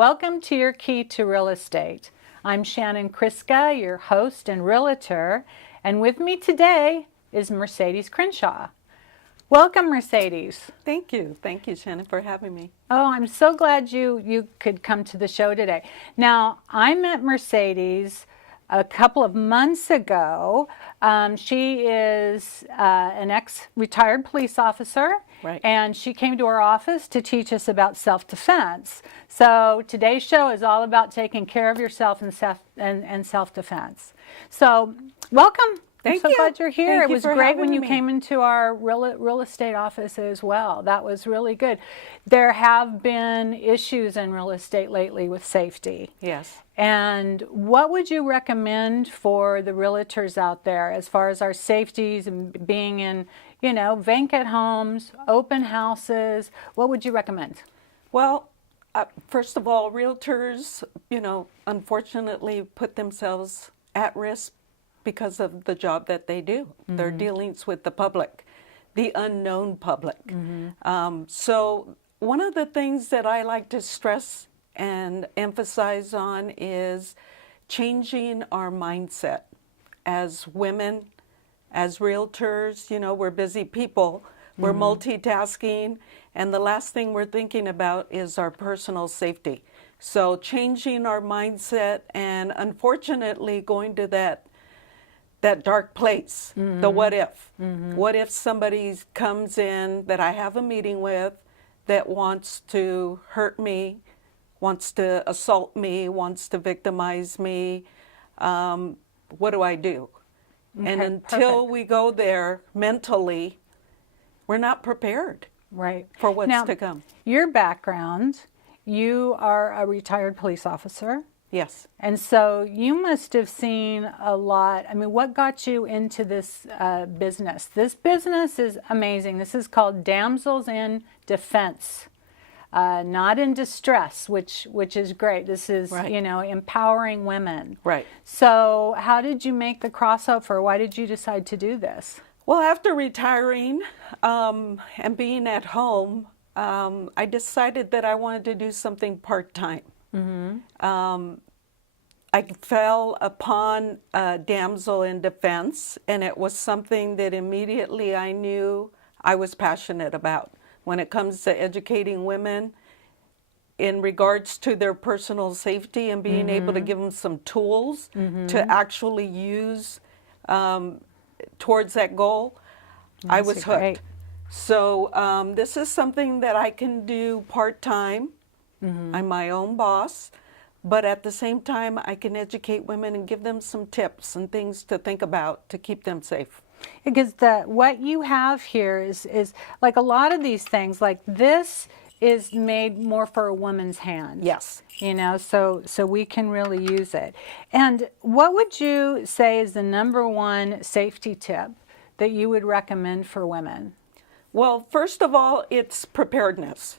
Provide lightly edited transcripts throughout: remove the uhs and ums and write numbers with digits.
Welcome to Your Key to Real Estate. I'm Shannon Kriska, your host and realtor, and with me today is Mercedes Crenshaw. Welcome, Mercedes. Thank you. Thank you, Shannon, for having me. Oh, I'm so glad you could come to the show today. Now, I met Mercedes a couple of months ago. She is an ex-retired police officer. Right. And she came to our office to teach us about self-defense. So today's show is all about taking care of yourself and self-defense. So welcome. Thank I'm so you. glad you're here. Thank It you was for great when having you me. came into our real estate office as well. That was really good. There have been issues in real estate lately with safety. Yes. And what would you recommend for the realtors out there as far as our safeties and being in, vacant homes, open houses? What would you recommend? Well, first of all, realtors, unfortunately put themselves at risk because of the job that they do. Mm-hmm. Their dealings with the public, the unknown public. Mm-hmm. So one of the things that I like to stress and emphasize on is changing our mindset as women, as realtors. We're busy people, we're multitasking, and the last thing we're thinking about is our personal safety. So changing our mindset and unfortunately going to that dark place, the what if. What if somebody comes in that I have a meeting with that wants to hurt me, wants to assault me, wants to victimize me? What do I do? Okay, and until perfect. we go there mentally, we're not prepared for what's Now, to come. Your background, you are a retired police officer. Yes. And so you must have seen a lot. I mean, what got you into this business? This business is amazing. This is called Damsels in Defense, not in distress, which is great. This is, Right. Empowering women. Right. So how did you make the crossover? Why did you decide to do this? Well, after retiring and being at home, I decided that I wanted to do something part-time. I fell upon Damsel in Defense, and it was something that immediately I knew I was passionate about. When it comes to educating women in regards to their personal safety and being able to give them some tools to actually use towards that goal, I was hooked. Great. So this is something that I can do part-time. I'm my own boss, but at the same time, I can educate women and give them some tips and things to think about to keep them safe. Because what you have here is like a lot of these things, like this is made more for a woman's hand. Yes. So we can really use it. And what would you say is the number one safety tip that you would recommend for women? Well, first of all, it's preparedness.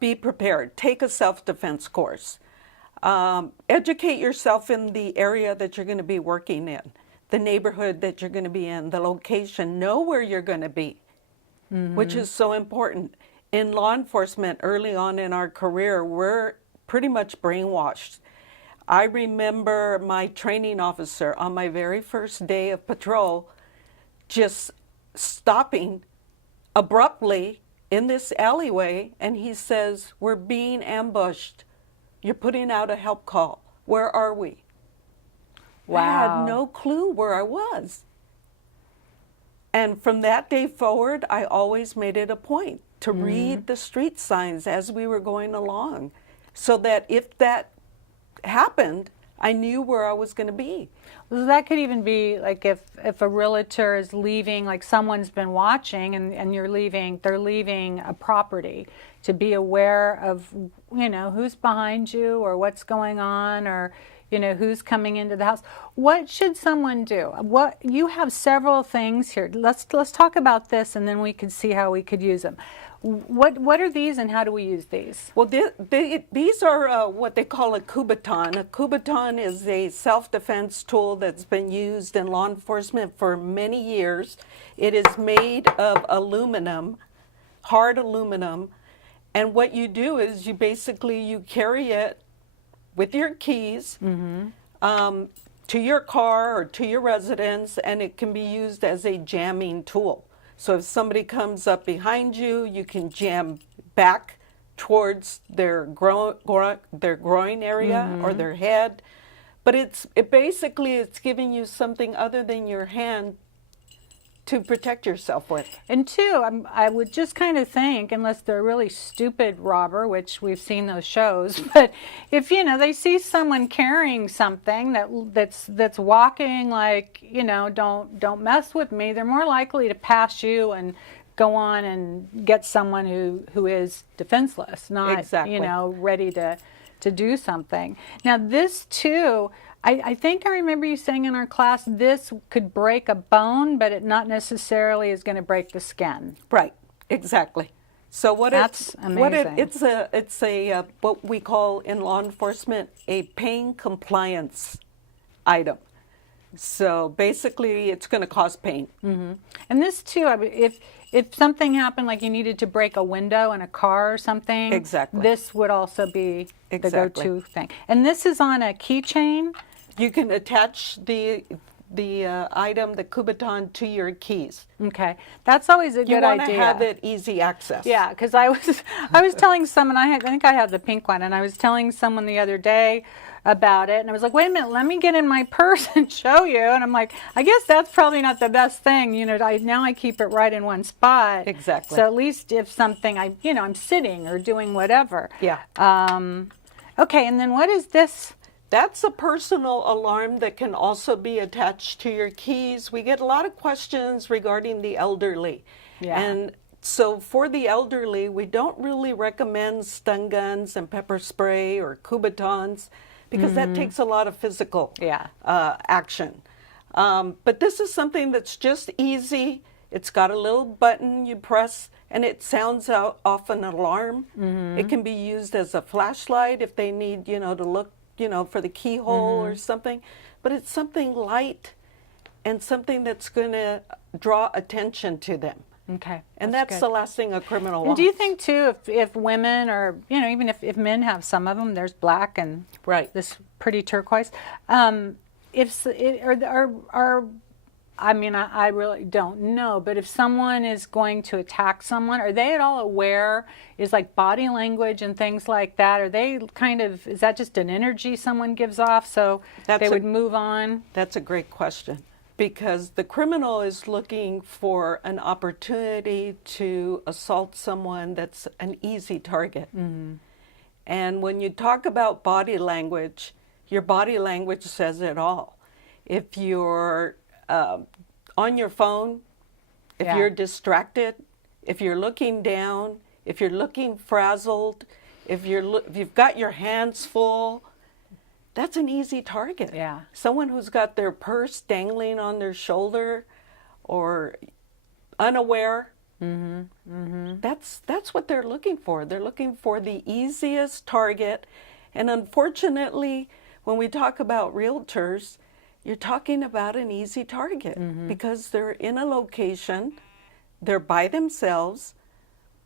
Be prepared. Take a self-defense course. Educate yourself in the area that you're going to be working in, the neighborhood that you're going to be in, the location. Know where you're going to be, which is so important. In law enforcement, early on in our career, we're pretty much brainwashed. I remember my training officer on my very first day of patrol just stopping abruptly in this alleyway, and he says, "We're being ambushed. You're putting out a help call. Where are we?" Wow. I had no clue where I was. And from that day forward, I always made it a point to read the street signs as we were going along, so that if that happened, I knew where I was going to be. Well, that could even be like if a realtor is leaving, like someone's been watching and they're leaving a property, to be aware of, who's behind you or what's going on, or, who's coming into the house. What should someone do? You have several things here. Let's talk about this, and then we can see how we could use them. What are these, and how do we use these? Well, these are what they call a Kubaton. A Kubaton is a self-defense tool that's been used in law enforcement for many years. It is made of aluminum, hard aluminum, And what you do is you carry it with your keys to your car or to your residence, and it can be used as a jamming tool. So if somebody comes up behind you, you can jam back towards their groin area or their head. But it's giving you something other than your hand to protect yourself with. And two, I would just kind of think, unless they're a really stupid robber, which we've seen those shows, but if they see someone carrying something that's walking like, don't mess with me, they're more likely to pass you and go on and get someone who is defenseless, not Exactly. Ready to do something. Now this too, I think I remember you saying in our class, this could break a bone, but it not necessarily is going to break the skin. Right, exactly. So That's amazing. It's a what we call in law enforcement a pain compliance item. So basically, it's going to cause pain. Mm-hmm. And this too, if something happened, like you needed to break a window in a car or something, Exactly. this would also be Exactly. the go-to thing. And this is on a keychain. You can attach the item, the Kubotan, to your keys. Okay, that's always a good idea. You want to have it easy access. Yeah, because I was telling someone, I think I have the pink one, and I was telling someone the other day about it, and I was like, wait a minute, let me get in my purse and show you. And I'm like, I guess that's probably not the best thing. Now I keep it right in one spot. Exactly. So at least if something, I'm sitting or doing whatever. Yeah. Okay, and then what is this? That's a personal alarm that can also be attached to your keys. We get a lot of questions regarding the elderly. Yeah. And so for the elderly, we don't really recommend stun guns and pepper spray or Kubotans because that takes a lot of physical action. But this is something that's just easy. It's got a little button you press and it sounds out off an alarm. It can be used as a flashlight if they need, to look for the keyhole or something. But it's something light and something that's going to draw attention to them. Okay. And that's the last thing a criminal And wants. do you think, too, if women or, even if men have some of them, there's black and this pretty turquoise, I really don't know, but if someone is going to attack someone, are they at all aware? Is like body language and things like that, are they is that just an energy someone gives off so they would move on? That's a great question, because the criminal is looking for an opportunity to assault someone that's an easy target. And when you talk about body language, your body language says it all. If you're on your phone, if you're distracted, if you're looking down, if you're looking frazzled, if you've got your hands full, that's an easy target. Yeah. Someone who's got their purse dangling on their shoulder or unaware, that's what they're looking for. They're looking for the easiest target. And unfortunately, when we talk about realtors, you're talking about an easy target because they're in a location, they're by themselves,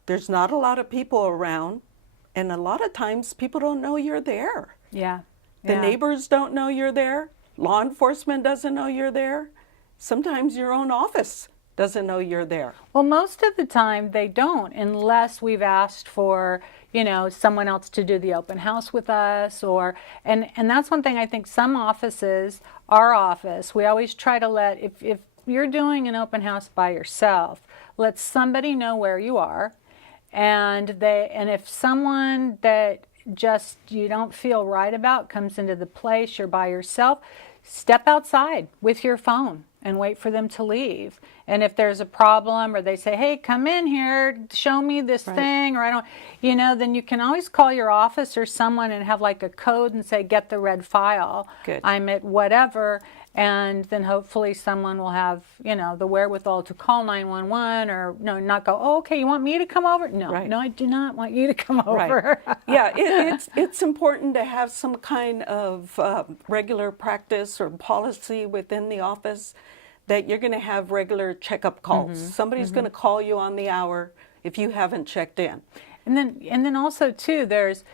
there's not a lot of people around, and a lot of times people don't know you're there. Yeah. The neighbors don't know you're there. Law enforcement doesn't know you're there. Sometimes your own office doesn't know you're there. Well, most of the time they don't, unless we've asked for, someone else to do the open house with us, and that's one thing I think some offices, our office, we always try to let, if you're doing an open house by yourself, let somebody know where you are, and if someone that just you don't feel right about comes into the place, you're by yourself, step outside with your phone and wait for them to leave. And if there's a problem or they say, hey, come in here, show me this thing, or I don't, then you can always call your office or someone and have like a code and say, get the red file. Good. I'm at whatever. And then hopefully someone will have, the wherewithal to call 911 or not go, oh, okay, you want me to come over? No, I do not want you to come over. Yeah, it's important to have some kind of regular practice or policy within the office that you're going to have regular checkup calls. Somebody's going to call you on the hour if you haven't checked in. And then also too, there's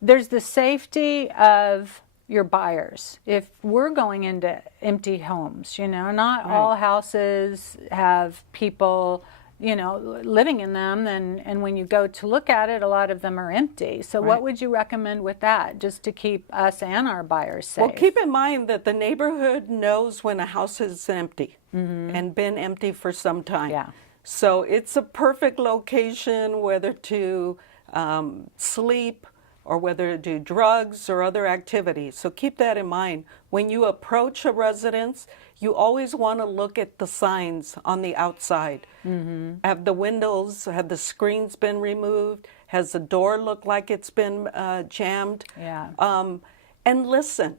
the safety of your buyers. If we're going into empty homes, not all houses have people, living in them, and when you go to look at it, a lot of them are empty. So what would you recommend with that, just to keep us and our buyers safe? Well, keep in mind that the neighborhood knows when a house is empty and been empty for some time. Yeah. So it's a perfect location whether to sleep or whether to do drugs or other activities. So keep that in mind. When you approach a residence, you always want to look at the signs on the outside. Have the screens been removed? Has the door looked like it's been jammed? Yeah. And listen.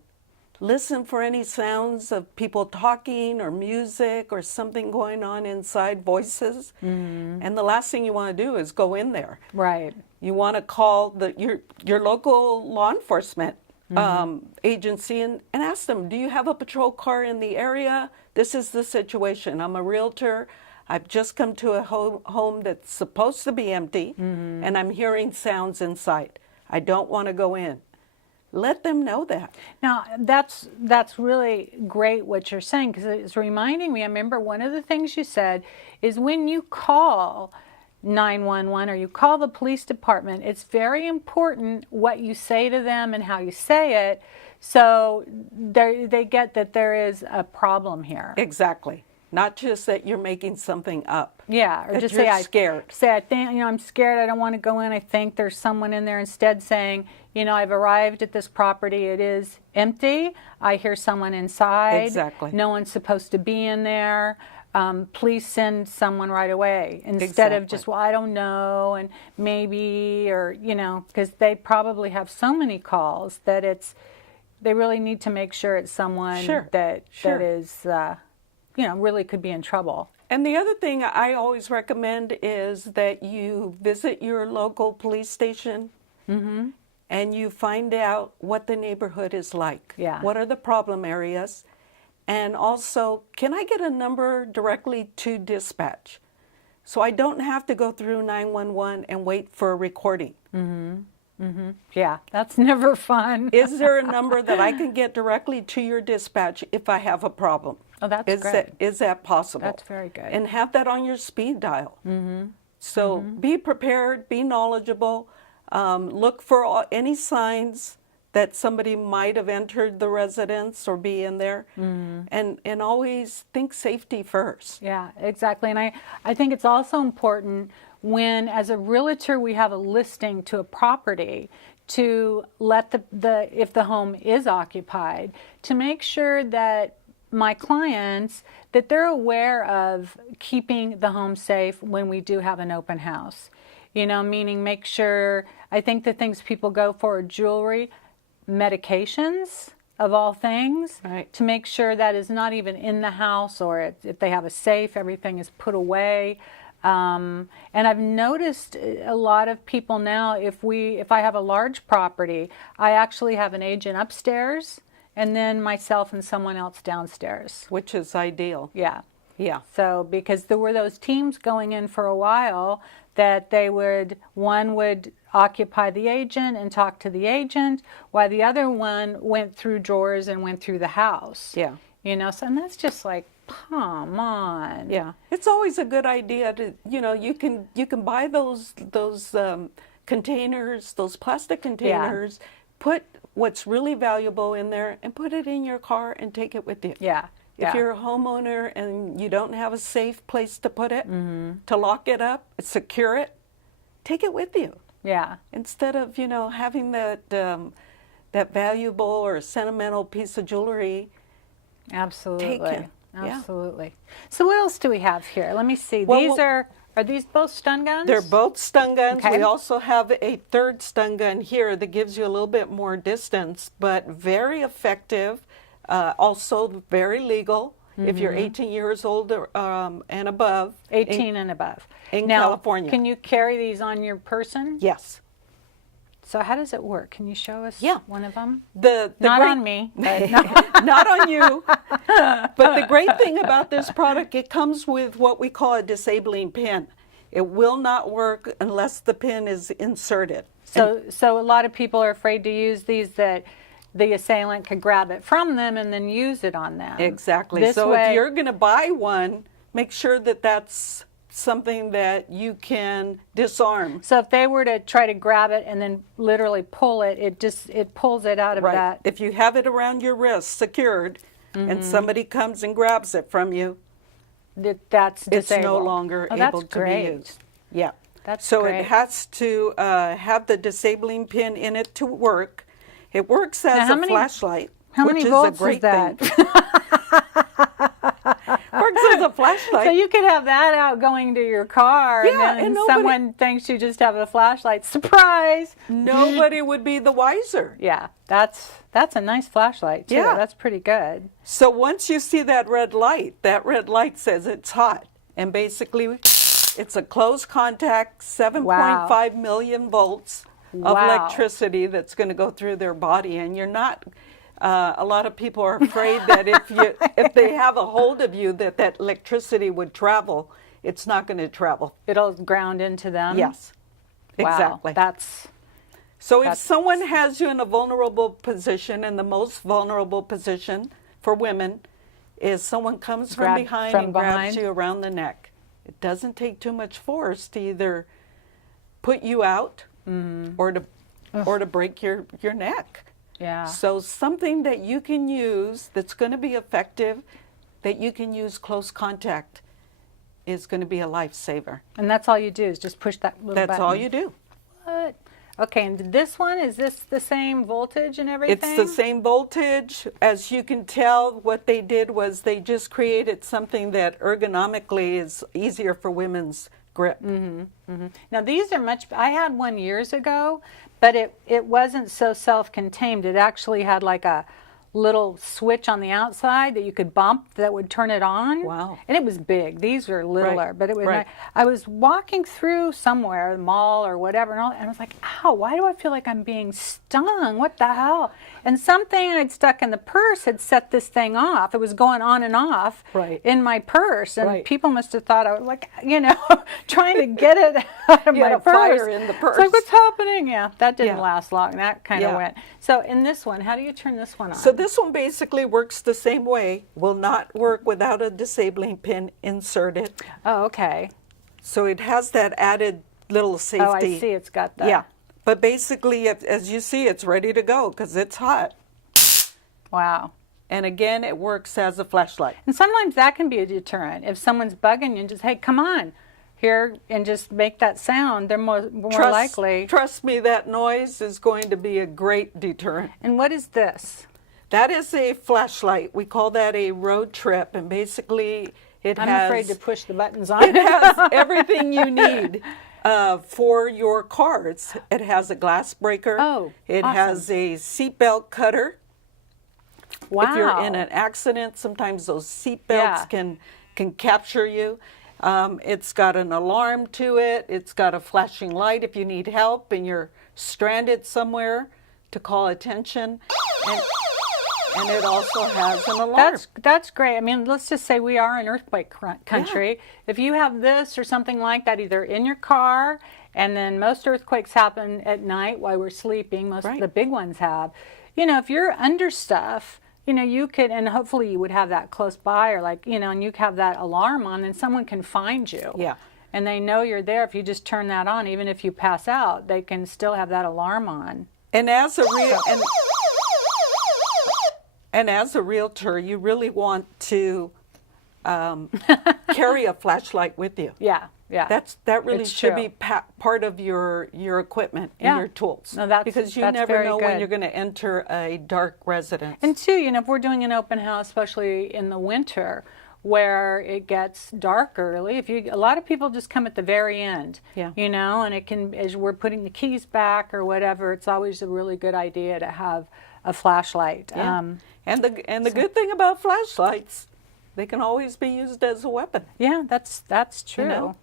Listen for any sounds of people talking or music or something going on inside, voices. And the last thing you want to do is go in there. Right. You want to call your local law enforcement agency and ask them, do you have a patrol car in the area? This is the situation. I'm a realtor. I've just come to a home that's supposed to be empty, and I'm hearing sounds inside. I don't want to go in. Let them know that. Now, that's really great what you're saying, because it's reminding me, I remember one of the things you said is when you call 911 or you call the police department, it's very important what you say to them and how you say it, so they get that there is a problem here. Exactly. Not just that you're making something up. Yeah, or that just you're say scared. I think, I'm scared, I don't want to go in, I think there's someone in there. Instead saying, I've arrived at this property, it is empty, I hear someone inside. Exactly. No one's supposed to be in there. Please send someone right away, instead of just, well, I don't know, and maybe, or, because they probably have so many calls that they really need to make sure it's someone that is, really could be in trouble. And the other thing I always recommend is that you visit your local police station and you find out what the neighborhood is like. Yeah. What are the problem areas? And also, can I get a number directly to dispatch? So I don't have to go through 911 and wait for a recording. Yeah, that's never fun. Is there a number that I can get directly to your dispatch if I have a problem? Oh, that's great. Is that possible? That's very good. And have that on your speed dial. So be prepared, be knowledgeable, look for any signs that somebody might have entered the residence or be in there, and always think safety first. Yeah, exactly. And I think it's also important when, as a realtor, we have a listing to a property, to let if the home is occupied, to make sure that my clients, that they're aware of keeping the home safe when we do have an open house. Meaning make sure, I think the things people go for are jewelry, medications, of all things, to make sure that is not even in the house, or if they have a safe, everything is put away. And I've noticed a lot of people now, if I have a large property, I actually have an agent upstairs and then myself and someone else downstairs. Which is ideal. Yeah. Yeah. So, because there were those teams going in for a while that one would occupy the agent and talk to the agent, while the other one went through drawers and went through the house. Yeah. So, and that's just like, come on. Yeah. It's always a good idea to, you can buy those containers, those plastic containers, put what's really valuable in there and put it in your car and take it with you. Yeah. If you're a homeowner and you don't have a safe place to put it, to lock it up, secure it, take it with you. Yeah. Instead of, having that valuable or sentimental piece of jewelry Absolutely. taken. Absolutely. Yeah. So what else do we have here? Let me see. Well, Are these both stun guns? They're both stun guns. Okay. We also have a third stun gun here that gives you a little bit more distance, but very effective, also very legal if you're 18 years old and above. 18 and above. In now, California. Can you carry these on your person? Yes. So how does it work? Can you show us one of them? Not on me. But not on you. But the great thing about this product, it comes with what we call a disabling pin. It will not work unless the pin is inserted. So a lot of people are afraid to use these, that the assailant could grab it from them and then use it on them. Exactly. This So way, if you're going to buy one, make sure that that's something that you can disarm. so if they were to try to grab it and then literally pull it, it pulls it out of Right. that. If you have it around your wrist secured and somebody comes and grabs it from you, That's it's disabled. no longer Oh, able that's to great. be used. Yeah. That's So great. it has to have the disabling pin in it to work. It works as how a many- flashlight, How which many is volts a great is that? thing. Works as a flashlight. So you could have that out going to your car, Yeah, and then and nobody- someone thinks you just have a flashlight. Surprise! Nobody would be the wiser. Yeah, that's a nice flashlight too. Yeah. That's pretty good. So once you see that red light says it's hot. And basically, it's a close contact, 7.5 million volts of Wow. electricity that's going to go through their body. And you're not, a lot of people are afraid that if they have a hold of you, that electricity would travel. It's not going to travel. It'll ground into them. Yes, Wow, exactly. So if someone has you in a vulnerable position, and the most vulnerable position for women is someone comes from behind and grabs you around the neck. It doesn't take too much force to either put you out or to break your neck. Yeah. So something that you can use that's going to be effective, that you can use close contact, is going to be a lifesaver. And that's all you do is just push that little That's button. all you do. What? Okay, and this one, is this the same voltage and everything? It's the same voltage. As you can tell, what they did was they just created something that ergonomically is easier for women's grip. Now these are I had one years ago, but it wasn't so self-contained. It actually had like a little switch on the outside that you could bump that would turn it on. Wow. And it was big. These were littler, Right, but it was right. I was walking through somewhere, the mall or whatever, and I was like, ow, why do I feel like I'm being stung? What the hell? And something I'd stuck in the purse had set this thing off. It was going on and off Right. in my purse. And Right. people must have thought I was like, trying to get it out of You my had a purse. fire in the It's purse. like, what's happening? Yeah, that didn't Yeah. last long. That kind of Yeah. went. So in this one, how do you turn this one on? So this one basically works the same way. Will not work without a disabling pin inserted. Oh, okay. So it has that added little safety. Oh, I see. It's got that. Yeah. But basically, as you see, it's ready to go because it's hot. Wow. And again, it works as a flashlight. And sometimes that can be a deterrent. If someone's bugging you, and just, hey, come on here and just make that sound, they're more likely. Trust me, that noise is going to be a great deterrent. And what is this? That is a flashlight. We call that a road trip, and basically I'm afraid to push the buttons on. It has everything you need for your cars. It has a glass breaker. Oh, it awesome. has a seatbelt cutter. Wow. If you're in an accident, sometimes those seatbelts Yeah. can capture you. It's got an alarm to it. It's got a flashing light if you need help and you're stranded somewhere to call attention. And it also has an alarm. That's great. I mean, let's just say we are an earthquake country. If you have this or something like that, either in your car, and then most earthquakes happen at night while we're sleeping. Most of the big ones have. If you're under stuff, you could, and hopefully you would have that close by, or and you have that alarm on, and someone can find you. Yeah. And they know you're there. If you just turn that on, even if you pass out, they can still have that alarm on. And as a realtor, you really want to carry a flashlight with you. Yeah, yeah. That really It's should true. be part of your equipment and your tools. No, because you that's never very know when good. you're going to enter a dark residence. And two, if we're doing an open house, especially in the winter, where it gets dark early, a lot of people just come at the very end. Yeah. And it can, as we're putting the keys back or whatever, it's always a really good idea to have a flashlight. Yeah. And the good thing about flashlights, they can always be used as a weapon. Yeah, that's true. You know?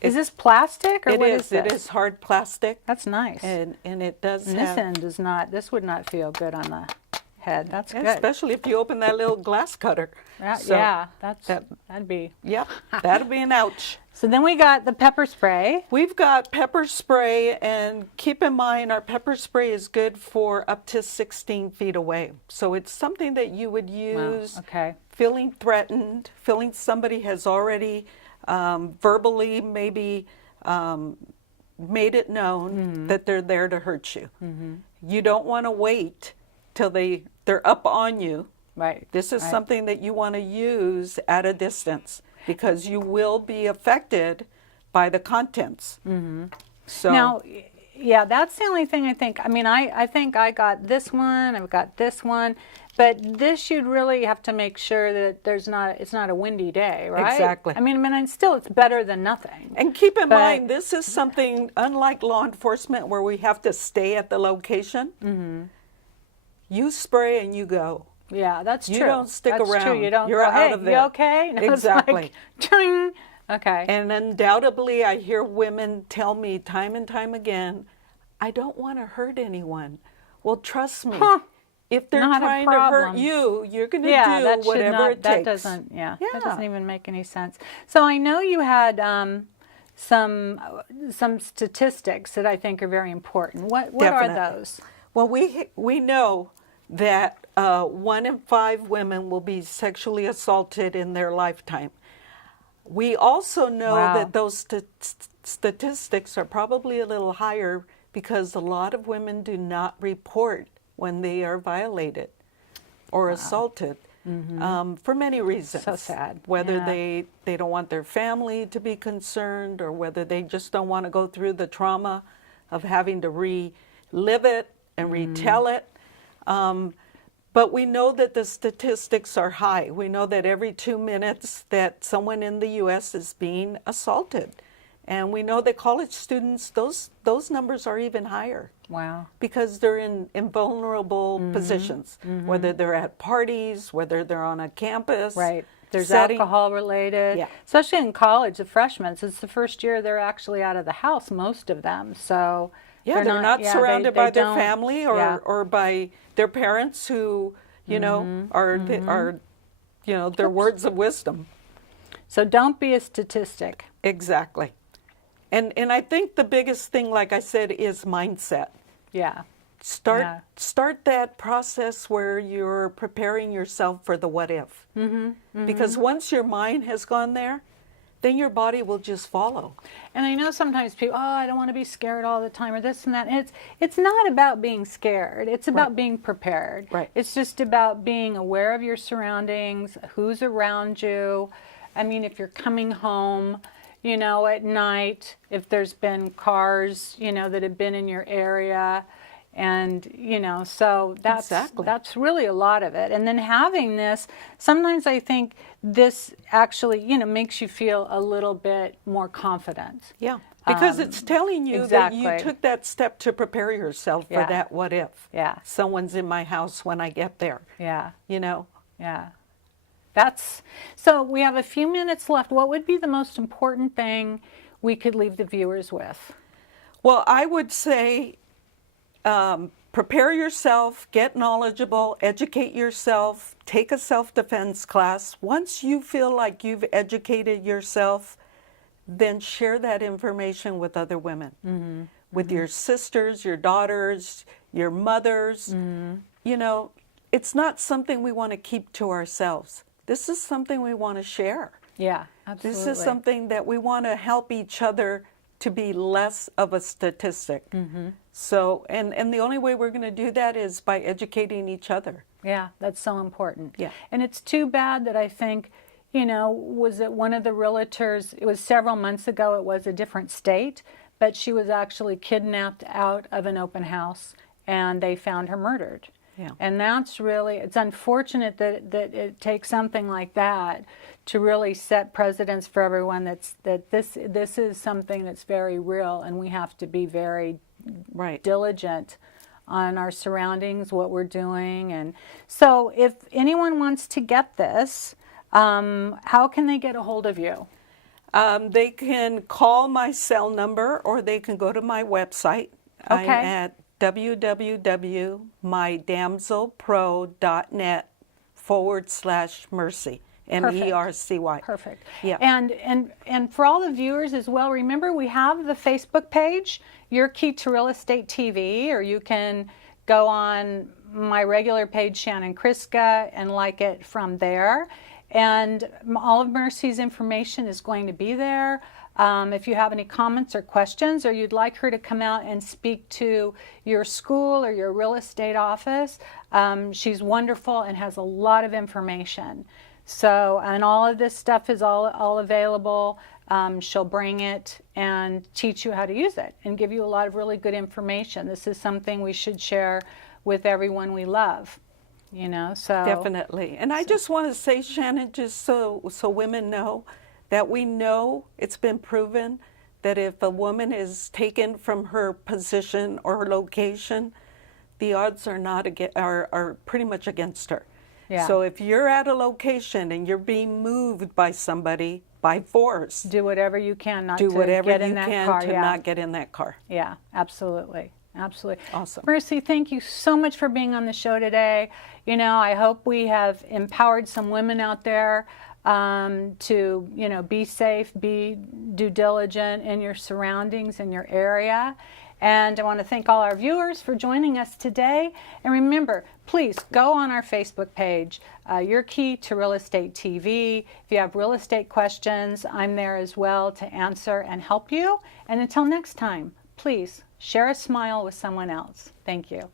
Is this plastic or It what is. is this? It is hard plastic. That's nice. And it does And have... this end does not. This would not feel good on the head. That's good. Especially if you open that little glass cutter. So yeah, that'd be. Yep, that'll be an ouch. So then we got the pepper spray. We've got pepper spray, and keep in mind our pepper spray is good for up to 16 feet away. So it's something that you would use Wow. Okay. feeling threatened, feeling somebody has already verbally maybe made it known that they're there to hurt you. You don't want to wait till they're up on you. Right. This is right. something that you want to use at a distance because you will be affected by the contents. So Now, yeah, that's the only thing I think. I mean, I think I got this one, I've got this one, but this you'd really have to make sure that it's not a windy day, right? Exactly. I mean, it's better than nothing. And keep in mind, this is something unlike law enforcement where we have to stay at the location. You spray and you go. Yeah, that's true. You don't stick that's around. True. You don't You're go, out hey, of there. you okay? No, Exactly. It's like, ting. Okay. And undoubtedly, I hear women tell me time and time again, I don't want to hurt anyone. Well, trust me. If they're Not a trying to hurt problem. you, you're going to that do should whatever not, it that takes. doesn't, that Yeah. doesn't even make any sense. So I know you had some statistics that I think are very important. What are Definitely. those? Well, we know that 1 in 5 women will be sexually assaulted in their lifetime. We also know Wow. that those statistics are probably a little higher because a lot of women do not report when they are violated or assaulted for many reasons. So sad. Whether Yeah. they don't want their family to be concerned or whether they just don't want to go through the trauma of having to relive it and retell it. But we know that the statistics are high. We know that every 2 minutes that someone in the U.S. is being assaulted. And we know that college students, those numbers are even higher. Wow. Because they're in vulnerable positions, whether they're at parties, whether they're on a campus. Right. There's setting. alcohol related. Yeah. Especially in college, the freshmen, it's the first year they're actually out of the house, most of them. So Yeah, they're not surrounded they by their don't- family yeah. or by their parents who, are their words of wisdom. So don't be a statistic. Exactly. And I think the biggest thing, like I said, is mindset. Yeah. Start that process where you're preparing yourself for the what if. Because once your mind has gone there, then your body will just follow. And I know sometimes people, I don't want to be scared all the time or this and that. And it's not about being scared. It's about being prepared. Right. It's just about being aware of your surroundings, who's around you. I mean, if you're coming home, at night, if there's been cars, that have been in your area. And, so that's really a lot of it. And then having this, sometimes I think this actually, makes you feel a little bit more confident. Yeah, because it's telling you exactly. that you took that step to prepare yourself for that what if. Yeah. Someone's in my house when I get there. Yeah. Yeah. So we have a few minutes left. What would be the most important thing we could leave the viewers with? Well, I would say prepare yourself, get knowledgeable, educate yourself, take a self-defense class. Once you feel like you've educated yourself, then share that information with other women, with your sisters, your daughters, your mothers. It's not something we want to keep to ourselves. This is something we want to share. Yeah, absolutely. This is something that we want to help each other to be less of a statistic. So, and the only way we're going to do that is by educating each other. Yeah, that's so important. Yeah. And it's too bad that I think, was it one of the realtors, it was several months ago, it was a different state, but she was actually kidnapped out of an open house and they found her murdered. Yeah. And that's really, it's unfortunate that it takes something like that to really set precedents for everyone that this is something that's very real and we have to be very diligent on our surroundings, what we're doing. And so if anyone wants to get this, how can they get a hold of you? They can call my cell number or they can go to my website. Okay. I'm at www.mydamselpro.net/mercy. MERCY. Perfect. Yeah. And for all the viewers as well, remember we have the Facebook page, Your Key to Real Estate TV, or you can go on my regular page, Shannon Kriska, and like it from there. And all of Mercy's information is going to be there. If you have any comments or questions, or you'd like her to come out and speak to your school or your real estate office, she's wonderful and has a lot of information. So, and all of this stuff is all available. She'll bring it and teach you how to use it and give you a lot of really good information. This is something we should share with everyone we love, you know, so. Definitely. And I just want to say, Shannon, just so women know, that we know it's been proven that if a woman is taken from her position or her location, the odds are pretty much against her. Yeah. So if you're at a location and you're being moved by somebody by force, do whatever you can not do to whatever get in you that can car. to not get in that car. Yeah, absolutely. Absolutely. Awesome. Mercy, thank you so much for being on the show today. You know, I hope we have empowered some women out there to, you know, be safe, be due diligent in your surroundings, in your area. And I want to thank all our viewers for joining us today. And remember, please go on our Facebook page, Your Key to Real Estate TV. If you have real estate questions, I'm there as well to answer and help you. And until next time, please share a smile with someone else. Thank you.